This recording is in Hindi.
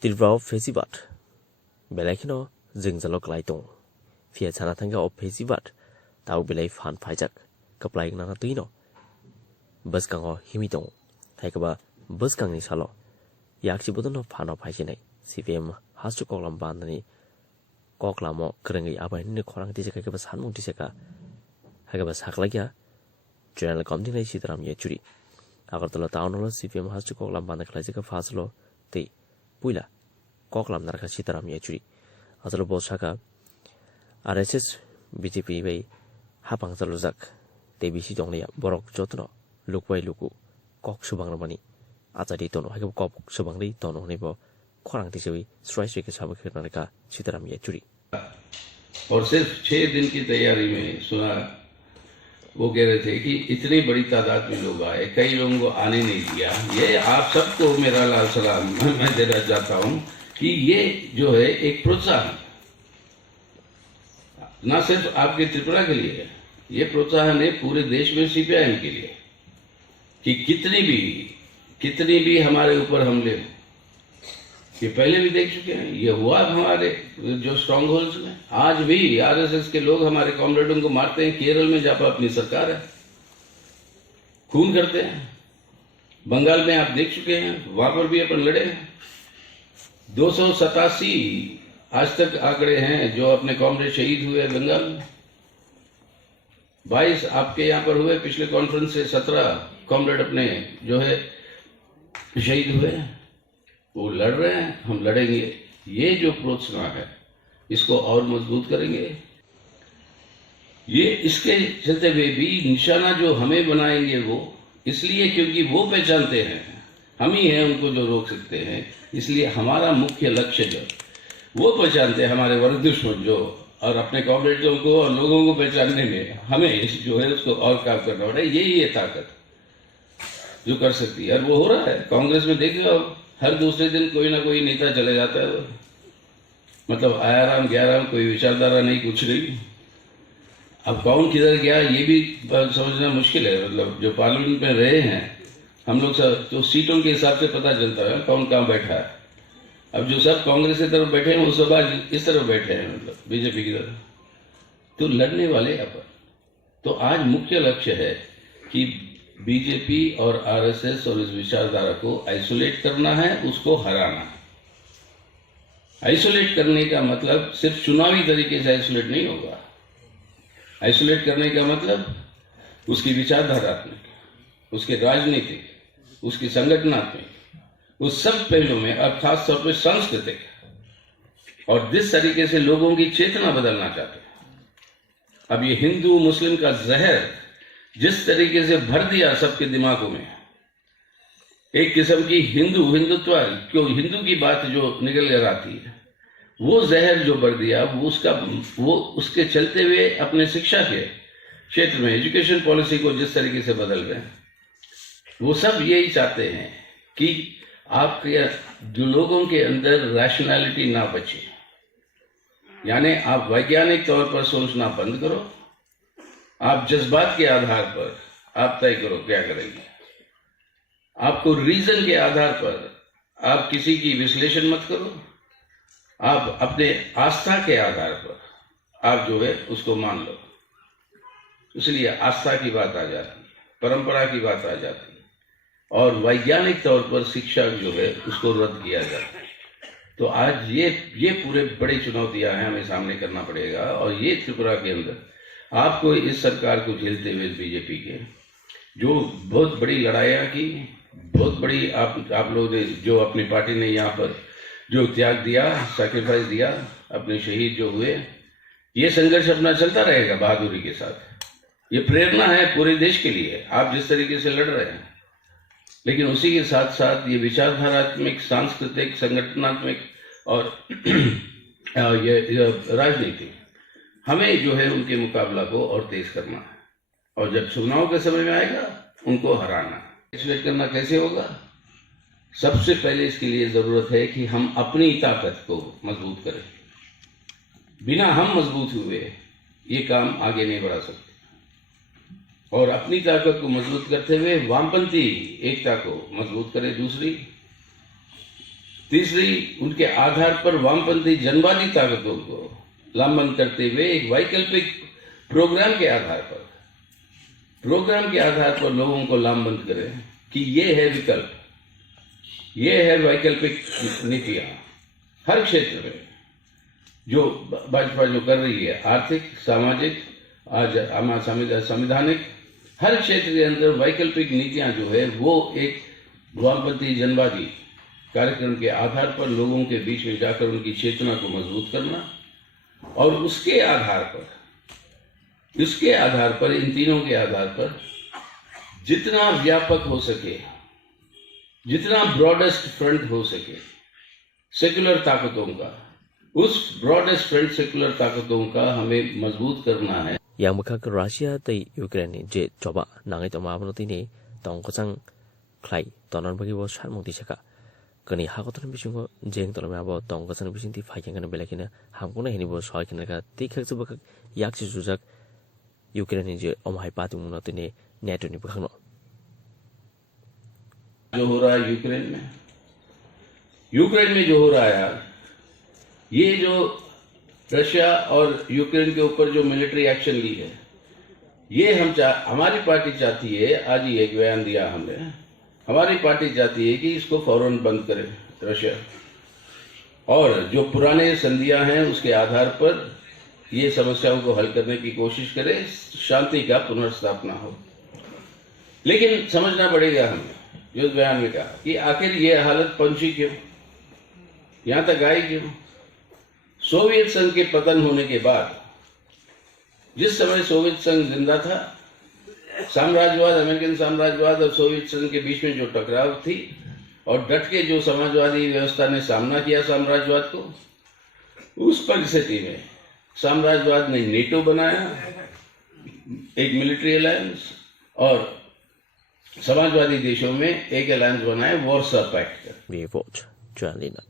Tilbrao Fesibat Belekino Zingzalo Glaitong Fiatanathanga of Fesibat Tau Belay Fan Pajak Kaplaying Nanatuino Buskango Himidong Takaba Buskangi Salo Yakshibudono Pano Pajane CVM has to call Bandani Koklamo Krangi Aban Korang Tisaka Hanmu Tisaka Hagabas Haklagia General Comding Sitram Yachuri Agartala Town CVM has to call Lambana Classic Faslo T Puila Koklam Narka Sitaram Yachuri Azalo Bosaka RSS BTP Way Hapang Saluzak Debishi Donia Borok Jotno Lukway Luku Kok Subangramani Azadi Tono Hagab Kok Subangri Tono Nebo Korang Tishawi Strike Sabaka Sitaram Yachuri और सिर्फ 6 दिन की तैयारी में सुना वो कह रहे थे कि इतनी बड़ी तादाद में लोग आए, कई लोगों को आने नहीं दिया। ये आप सबको मेरा लाल सलाम मैं देना चाहता हूं कि ये जो है एक प्रोत्साहन ना सिर्फ आपके त्रिपुरा के लिए, ये प्रोत्साहन है पूरे देश में सीपीआईएम के लिए कि कितनी भी हमारे ऊपर हमले हो, ये पहले भी देख चुके हैं, ये हुआ हमारे जो स्ट्रांग होल्ड्स में। आज भी आरएसएस के लोग हमारे कॉमरेडों को मारते हैं। केरल में जहां पर अपनी सरकार है खून करते हैं। बंगाल में आप देख चुके हैं, वहां पर भी अपन लड़े हैं। 287 आज तक आंकड़े हैं जो अपने कॉमरेड शहीद हुए बंगाल में। 22 आपके यहां पर हुए, पिछले कॉन्फ्रेंस से 17 कॉमरेड अपने जो है शहीद हुए। वो लड़ रहे हैं, हम लड़ेंगे। ये जो प्रोत्साहन है इसको और मजबूत करेंगे। ये इसके चलते हुए भी निशाना जो हमें बनाएंगे वो इसलिए क्योंकि वो पहचानते हैं हम ही हैं उनको जो रोक सकते हैं। इसलिए हमारा मुख्य लक्ष्य जो वो पहचानते हैं हमारे वर्ग दुश्मन जो, और अपने कॉमरेडों को और लोगों को पहचानने में हमें जो है उसको और काम करना पड़ेगा। यही है ताकत जो कर सकती है, और वो हो रहा है। कांग्रेस में देख लो, हर दूसरे दिन कोई ना कोई नेता चले जाता है। मतलब आयाराम गयाराम, कोई विचारधारा नहीं, कुछ नहीं। अब कौन किधर गया ये भी समझना मुश्किल है। मतलब जो पार्लियामेंट में रहे हैं हम लोग सब, तो सीटों के हिसाब से पता चलता है कौन कहाँ बैठा है। अब जो सब कांग्रेस की तरफ बैठे हैं वो सब आज इस तरफ बैठे हैं, मतलब बीजेपी की तरफ, तो लड़ने वाले यहाँ पर। तो आज मुख्य लक्ष्य है कि बीजेपी और आरएसएस और इस विचारधारा को आइसोलेट करना है, उसको हराना है। आइसोलेट करने का मतलब सिर्फ चुनावी तरीके से आइसोलेट नहीं होगा। आइसोलेट करने का मतलब उसकी विचारधारात्मक, उसके राजनीतिक, उसकी संगठनात्मक, उस सब पहलू में, और खास तौर पर सांस्कृतिक, और जिस तरीके से लोगों की चेतना बदलना चाहते हैं। अब ये हिंदू मुस्लिम का जहर जिस तरीके से भर दिया सबके दिमागों में, एक किस्म की हिंदुत्व, क्यों हिंदू की बात जो निकल कर आती है, वो जहर जो भर दिया, वो उसके चलते हुए अपने शिक्षा के क्षेत्र में एजुकेशन पॉलिसी को जिस तरीके से बदल रहे हैं, वो सब यही चाहते हैं कि आपके जो लोगों के अंदर रैशनैलिटी ना बचे। यानी आप वैज्ञानिक तौर पर सोचना बंद करो, आप जज्बात के आधार पर आप तय करो क्या करेंगे। आपको रीजन के आधार पर आप किसी की विश्लेषण मत करो, आप अपने आस्था के आधार पर आप जो है उसको मान लो। इसलिए आस्था की बात आ जाती है, परंपरा की बात आ जाती है, और वैज्ञानिक तौर पर शिक्षा जो है उसको रद्द किया जाता है। तो आज ये पूरे बड़ी चुनौतियां हैं, हमें सामने करना पड़ेगा। और ये त्रिपुरा के अंदर आपको इस सरकार को झेलते हुए बीजेपी के जो बहुत बड़ी लड़ाइयाँ की, बहुत बड़ी आप लोग ने जो अपनी पार्टी ने यहाँ पर जो त्याग दिया, सैक्रिफाइस दिया, अपने शहीद जो हुए, ये संघर्ष अपना चलता रहेगा बहादुरी के साथ। ये प्रेरणा है पूरे देश के लिए, आप जिस तरीके से लड़ रहे हैं। लेकिन उसी के साथ साथ ये विचारधारात्मक, सांस्कृतिक, संगठनात्मक और ये राजनीति, हमें जो है उनके मुकाबला को और तेज करना है। और जब चुनाव के समय में आएगा उनको हराना है। आइसोलेट करना कैसे होगा? सबसे पहले इसके लिए जरूरत है कि हम अपनी ताकत को मजबूत करें। बिना हम मजबूत हुए ये काम आगे नहीं बढ़ा सकते। और अपनी ताकत को मजबूत करते हुए वामपंथी एकता को मजबूत करें। दूसरी, तीसरी, उनके आधार पर वामपंथी जनवादी ताकतों को लामबंद करते हुए एक वैकल्पिक प्रोग्राम के आधार पर लोगों को लामबंद करें कि ये है विकल्प, ये है वैकल्पिक नीतियां हर क्षेत्र में जो भाजपा जो कर रही है, आर्थिक, सामाजिक, आज संवैधानिक, हर क्षेत्र के अंदर वैकल्पिक नीतियां जो है वो एक वामपंथी जनवादी कार्यक्रम के आधार पर लोगों के बीच में जाकर उनकी चेतना को मजबूत करना, और उसके आधार पर इन तीनों के आधार पर जितना व्यापक हो सके, जितना ब्रॉडेस्ट फ्रंट हो सके सेक्युलर ताकतों का, उस ब्रॉडेस्ट फ्रंट सेक्युलर ताकतों का हमें मजबूत करना है. yang makak Russia tei Ukraine je coba nangai to mabno tini tong kosang klai tonan bagi bo sar mong disaka kani hakoton bisingo jeng tolame abo tong kosang bisin ti phai kan belakina hamkuna hini bo soy kan ka tikhak su bakak yak si sujak Ukraine je omhai patu mno tini NATO ni bakhno जो हो रहा है यूक्रेन में जो हो रहा है यार, ये जो रशिया और यूक्रेन के ऊपर जो मिलिट्री एक्शन ली है, ये हमारी पार्टी चाहती है, आज ही एक बयान दिया हमने, हमारी पार्टी चाहती है कि इसको फौरन बंद करे रशिया, और जो पुराने संधियां हैं उसके आधार पर ये समस्याओं को हल करने की कोशिश करे, शांति का पुनर्स्थापना हो. लेकिन समझना पड़ेगा हमें जो उस बयान में कहा कि आखिर ये हालत पहुंची क्यों, यहां तक आई क्यों. सोवियत संघ के पतन होने के बाद, जिस समय सोवियत संघ जिंदा था, साम्राज्यवाद, अमेरिकन साम्राज्यवाद और सोवियत संघ के बीच में जो टकराव थी और डट के जो समाजवादी व्यवस्था ने सामना किया साम्राज्यवाद को, उस परिस्थिति में साम्राज्यवाद ने नेटो बनाया, एक मिलिट्री अलायंस, और समाजवादी देशों में एक अलायंस बनाया, Warsaw pact. We vote Joanna